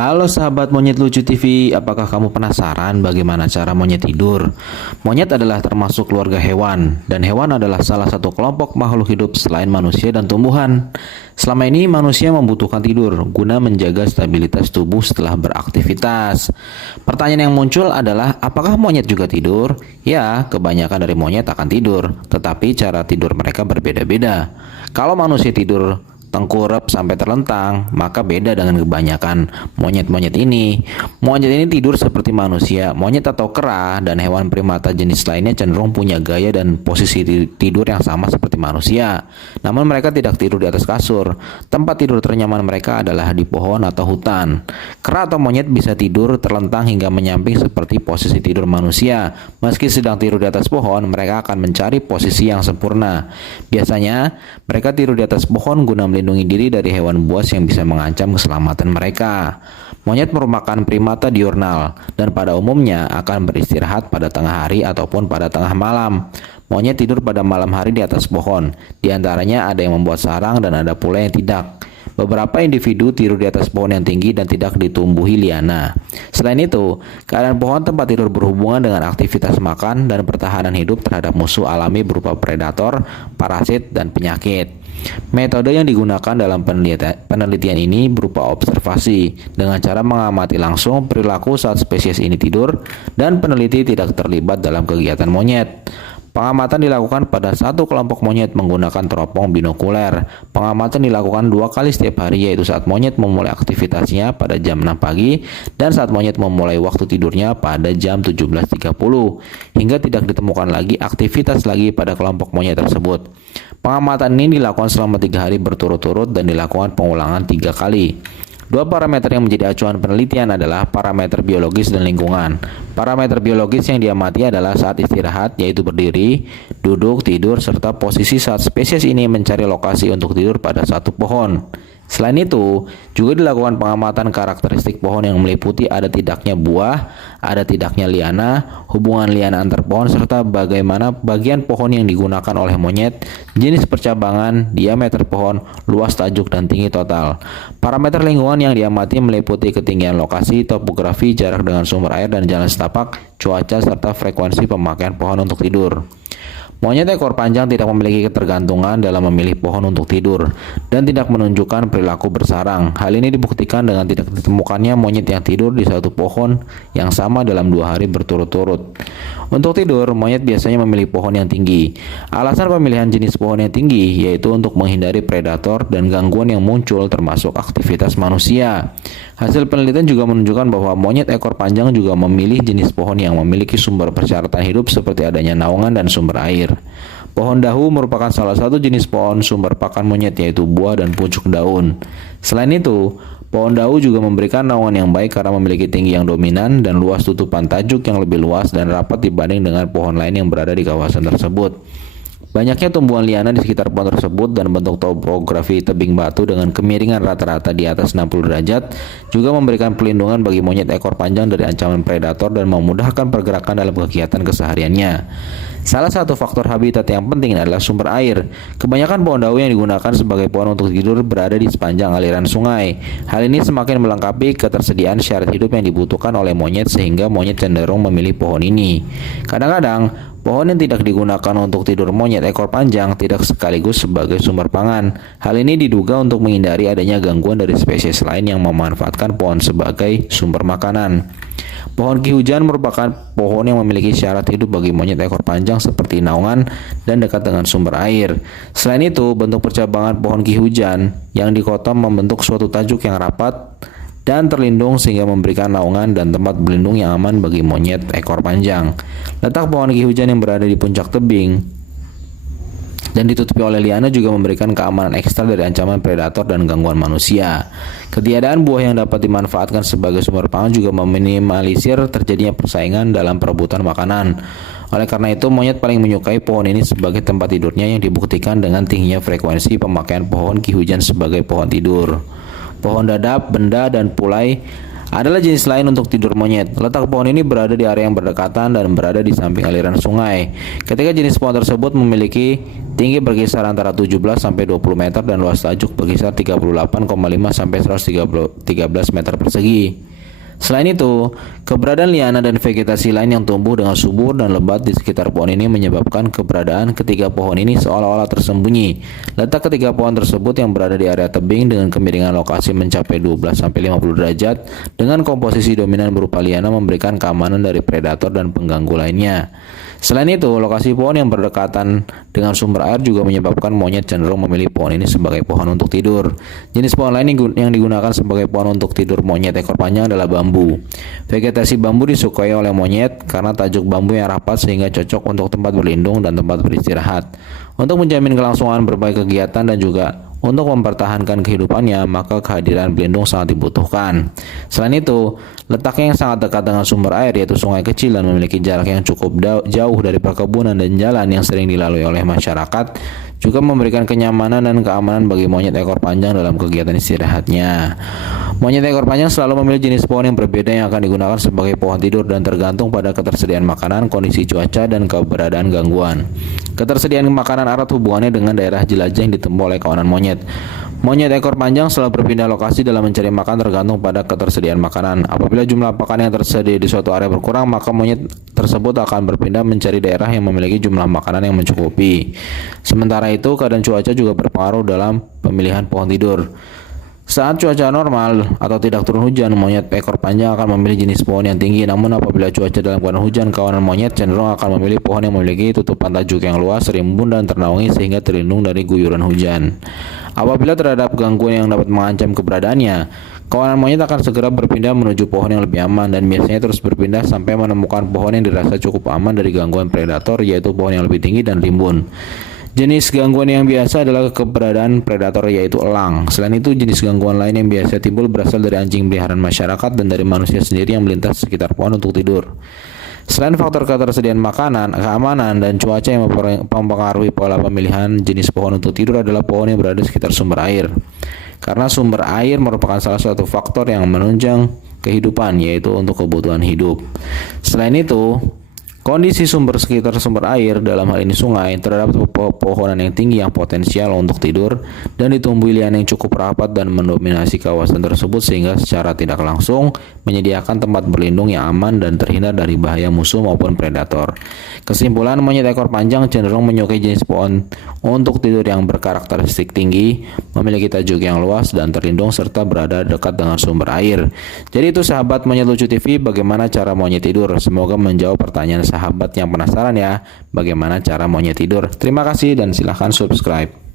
Halo sahabat Monyet Lucu TV, apakah kamu penasaran bagaimana cara monyet tidur? Monyet adalah termasuk keluarga hewan, dan hewan adalah salah satu kelompok makhluk hidup selain manusia dan tumbuhan. Selama ini manusia membutuhkan tidur guna menjaga stabilitas tubuh setelah beraktivitas. Pertanyaan yang muncul adalah, apakah monyet juga tidur? Ya, kebanyakan dari monyet akan tidur, tetapi cara tidur mereka berbeda-beda. Kalau manusia tidur tengkurap sampai terlentang, maka beda dengan kebanyakan monyet-monyet ini. Monyet ini tidur seperti manusia. Monyet atau kera dan hewan primata jenis lainnya cenderung punya gaya dan posisi tidur yang sama seperti manusia. Namun mereka tidak tidur di atas kasur. Tempat tidur ternyaman mereka adalah di pohon atau hutan. Kera atau monyet bisa tidur terlentang hingga menyamping seperti posisi tidur manusia. Meski sedang tidur di atas pohon, mereka akan mencari posisi yang sempurna. Biasanya, mereka tidur di atas pohon guna melindungi diri dari hewan buas yang bisa mengancam keselamatan mereka. Monyet merupakan primata diurnal dan pada umumnya akan beristirahat pada tengah hari ataupun pada tengah malam. Monyet tidur pada malam hari di atas pohon. Di antaranya ada yang membuat sarang dan ada pula yang tidak. Beberapa individu tidur di atas pohon yang tinggi dan tidak ditumbuhi liana. Selain itu, keadaan pohon tempat tidur berhubungan dengan aktivitas makan dan pertahanan hidup terhadap musuh alami berupa predator, parasit, dan penyakit. Metode yang digunakan dalam penelitian ini berupa observasi dengan cara mengamati langsung perilaku saat spesies ini tidur dan peneliti tidak terlibat dalam kegiatan monyet. Pengamatan dilakukan pada satu kelompok monyet menggunakan teropong binokuler. Pengamatan dilakukan 2 kali setiap hari, yaitu saat monyet memulai aktivitasnya pada jam 6 pagi dan saat monyet memulai waktu tidurnya pada jam 17.30, hingga tidak ditemukan lagi aktivitas lagi pada kelompok monyet tersebut. Pengamatan ini dilakukan selama 3 hari berturut-turut dan dilakukan pengulangan 3 kali. 2 parameter yang menjadi acuan penelitian adalah parameter biologis dan lingkungan. Parameter biologis yang diamati adalah saat istirahat, yaitu berdiri, duduk, tidur, serta posisi saat spesies ini mencari lokasi untuk tidur pada satu pohon. Selain itu, juga dilakukan pengamatan karakteristik pohon yang meliputi ada tidaknya buah, ada tidaknya liana, hubungan liana antar pohon, serta bagaimana bagian pohon yang digunakan oleh monyet, jenis percabangan, diameter pohon, luas tajuk, dan tinggi total. Parameter lingkungan yang diamati meliputi ketinggian lokasi, topografi, jarak dengan sumber air dan jalan setapak, cuaca, serta frekuensi pemakaian pohon untuk tidur. Monyet ekor panjang tidak memiliki ketergantungan dalam memilih pohon untuk tidur dan tidak menunjukkan perilaku bersarang. Hal ini dibuktikan dengan tidak ditemukannya monyet yang tidur di satu pohon yang sama dalam 2 hari berturut-turut. Untuk tidur, monyet biasanya memilih pohon yang tinggi. Alasan pemilihan jenis pohon yang tinggi yaitu untuk menghindari predator dan gangguan yang muncul termasuk aktivitas manusia. Hasil penelitian juga menunjukkan bahwa monyet ekor panjang juga memilih jenis pohon yang memiliki sumber persyaratan hidup seperti adanya naungan dan sumber air. Pohon dahu merupakan salah satu jenis pohon sumber pakan monyet, yaitu buah dan pucuk daun. Selain itu, pohon dahu juga memberikan naungan yang baik karena memiliki tinggi yang dominan dan luas tutupan tajuk yang lebih luas dan rapat dibanding dengan pohon lain yang berada di kawasan tersebut. Banyaknya tumbuhan liana di sekitar pohon tersebut dan bentuk topografi tebing batu dengan kemiringan rata-rata di atas 60 derajat juga memberikan perlindungan bagi monyet ekor panjang dari ancaman predator dan memudahkan pergerakan dalam kegiatan kesehariannya. Salah satu faktor habitat yang penting adalah sumber air. Kebanyakan pohon dahu yang digunakan sebagai pohon untuk tidur berada di sepanjang aliran sungai. Hal ini semakin melengkapi ketersediaan syarat hidup yang dibutuhkan oleh monyet sehingga monyet cenderung memilih pohon ini. Kadang-kadang, pohon yang tidak digunakan untuk tidur monyet ekor panjang tidak sekaligus sebagai sumber pangan. Hal ini diduga untuk menghindari adanya gangguan dari spesies lain yang memanfaatkan pohon sebagai sumber makanan. Pohon ki hujan merupakan pohon yang memiliki syarat hidup bagi monyet ekor panjang seperti naungan dan dekat dengan sumber air. Selain itu, bentuk percabangan pohon ki hujan yang dikotom membentuk suatu tajuk yang rapat dan terlindung sehingga memberikan naungan dan tempat berlindung yang aman bagi monyet ekor panjang. Letak pohon ki hujan yang berada di puncak tebing dan ditutupi oleh liana juga memberikan keamanan ekstra dari ancaman predator dan gangguan manusia. Ketiadaan buah yang dapat dimanfaatkan sebagai sumber pangan juga meminimalisir terjadinya persaingan dalam perebutan makanan. Oleh karena itu, monyet paling menyukai pohon ini sebagai tempat tidurnya yang dibuktikan dengan tingginya frekuensi pemakaian pohon ki hujan sebagai pohon tidur. Pohon dadap, benda, dan pulai Adalah jenis lain untuk tidur monyet. Letak pohon ini berada di area yang berdekatan dan berada di samping aliran sungai. Ketika jenis pohon tersebut memiliki tinggi berkisar antara 17 sampai 20 meter dan luas tajuk berkisar 38,5 sampai 113 meter persegi. Selain itu, keberadaan liana dan vegetasi lain yang tumbuh dengan subur dan lebat di sekitar pohon ini menyebabkan keberadaan ketiga pohon ini seolah-olah tersembunyi. Letak ketiga pohon tersebut yang berada di area tebing dengan kemiringan lokasi mencapai 12 sampai 50 derajat dengan komposisi dominan berupa liana memberikan keamanan dari predator dan pengganggu lainnya. Selain itu, lokasi pohon yang berdekatan dengan sumber air juga menyebabkan monyet cenderung memilih pohon ini sebagai pohon untuk tidur. Jenis pohon lain yang digunakan sebagai pohon untuk tidur monyet ekor panjang adalah bambu. Vegetasi bambu disukai oleh monyet karena tajuk bambu yang rapat sehingga cocok untuk tempat berlindung dan tempat beristirahat. Untuk menjamin kelangsungan berbagai kegiatan dan juga untuk mempertahankan kehidupannya, maka kehadiran pelindung sangat dibutuhkan. Selain itu, letaknya yang sangat dekat dengan sumber air yaitu sungai kecil dan memiliki jarak yang cukup jauh dari perkebunan dan jalan yang sering dilalui oleh masyarakat juga memberikan kenyamanan dan keamanan bagi monyet ekor panjang dalam kegiatan istirahatnya. Monyet ekor panjang selalu memilih jenis pohon yang berbeda yang akan digunakan sebagai pohon tidur dan tergantung pada ketersediaan makanan, kondisi cuaca, dan keberadaan gangguan. Ketersediaan makanan erat hubungannya dengan daerah jelajah yang ditempuh oleh kawanan monyet. Monyet ekor panjang selalu berpindah lokasi dalam mencari makan tergantung pada ketersediaan makanan. Apabila jumlah pakan yang tersedia di suatu area berkurang, maka monyet tersebut akan berpindah mencari daerah yang memiliki jumlah makanan yang mencukupi. Sementara itu, keadaan cuaca juga berpengaruh dalam pemilihan pohon tidur. Saat cuaca normal atau tidak turun hujan, monyet ekor panjang akan memilih jenis pohon yang tinggi. Namun apabila cuaca dalam keadaan hujan, kawanan monyet cenderung akan memilih pohon yang memiliki tutupan tajuk yang luas, rimbun, dan ternaungi sehingga terlindung dari guyuran hujan. Apabila terhadap gangguan yang dapat mengancam keberadaannya, kawanan monyet akan segera berpindah menuju pohon yang lebih aman dan biasanya terus berpindah sampai menemukan pohon yang dirasa cukup aman dari gangguan predator, yaitu pohon yang lebih tinggi dan rimbun. Jenis gangguan yang biasa adalah keberadaan predator yaitu elang. Selain itu, jenis gangguan lain yang biasa timbul berasal dari anjing peliharaan masyarakat dan dari manusia sendiri yang melintas di sekitar pohon untuk tidur. Selain faktor ketersediaan makanan, keamanan, dan cuaca yang mempengaruhi pola pemilihan jenis pohon untuk tidur adalah pohon yang berada di sekitar sumber air. Karena sumber air merupakan salah satu faktor yang menunjang kehidupan, yaitu untuk kebutuhan hidup. Selain itu, kondisi sekitar sumber air, dalam hal ini sungai, terdapat pepohonan yang tinggi yang potensial untuk tidur dan ditumbuhi liana yang cukup rapat dan mendominasi kawasan tersebut sehingga secara tidak langsung menyediakan tempat berlindung yang aman dan terhindar dari bahaya musuh maupun predator. Kesimpulan, monyet ekor panjang cenderung menyukai jenis pohon untuk tidur yang berkarakteristik tinggi, memiliki tajuk yang luas dan terlindung serta berada dekat dengan sumber air. Jadi itu sahabat Monyet Lucu TV, bagaimana cara monyet tidur. Semoga menjawab pertanyaan sahabat yang penasaran ya, bagaimana cara monyet tidur. Terima kasih dan silahkan subscribe.